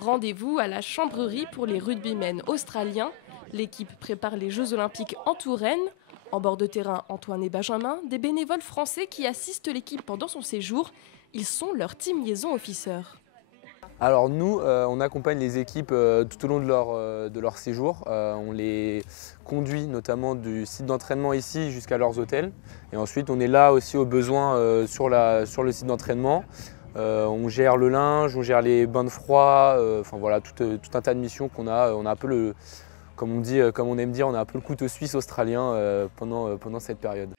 Rendez-vous à la Chambrerie pour les rugbymen australiens. L'équipe prépare les Jeux Olympiques en Touraine. En bord de terrain, Antoine et Benjamin, des bénévoles français qui assistent l'équipe pendant son séjour. Ils sont leur team liaison officer. Alors nous, on accompagne les équipes tout au long de leur séjour. On les conduit notamment du site d'entraînement ici jusqu'à leurs hôtels. Et ensuite, on est là aussi au besoin sur le site d'entraînement. On gère le linge, on gère les bains de froid, enfin voilà, tout un tas de missions qu'on a. On a un peu comme on aime dire, on a un peu le couteau suisse australien pendant cette période.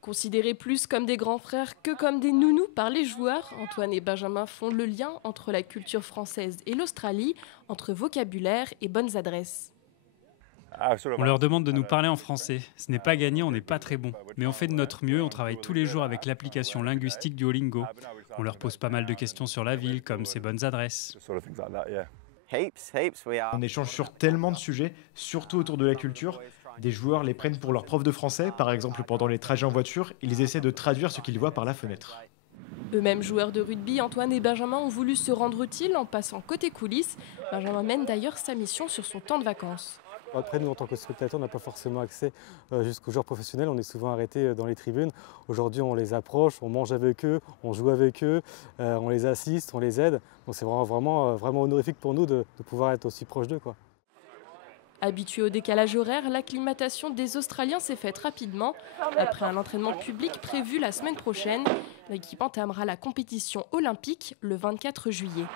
Considérés plus comme des grands frères que comme des nounous par les joueurs, Antoine et Benjamin font le lien entre la culture française et l'Australie, entre vocabulaire et bonnes adresses. On leur demande de nous parler en français. Ce n'est pas gagné, on n'est pas très bon. Mais on fait de notre mieux, on travaille tous les jours avec l'application linguistique Duolingo. On leur pose pas mal de questions sur la ville, comme ses bonnes adresses. On échange sur tellement de sujets, surtout autour de la culture. Des joueurs les prennent pour leurs profs de français, par exemple pendant les trajets en voiture, ils essaient de traduire ce qu'ils voient par la fenêtre. Eux-mêmes joueurs de rugby, Antoine et Benjamin ont voulu se rendre utiles en passant côté coulisses. Benjamin mène d'ailleurs sa mission sur son temps de vacances. Après, nous, en tant que spectateurs, on n'a pas forcément accès jusqu'aux joueurs professionnels. On est souvent arrêtés dans les tribunes. Aujourd'hui, on les approche, on mange avec eux, on joue avec eux, on les assiste, on les aide. Donc c'est vraiment honorifique pour nous de pouvoir être aussi proche d'eux, quoi. Habitué au décalage horaire, l'acclimatation des Australiens s'est faite rapidement. Après un entraînement public prévu la semaine prochaine, l'équipe entamera la compétition olympique le 24 juillet.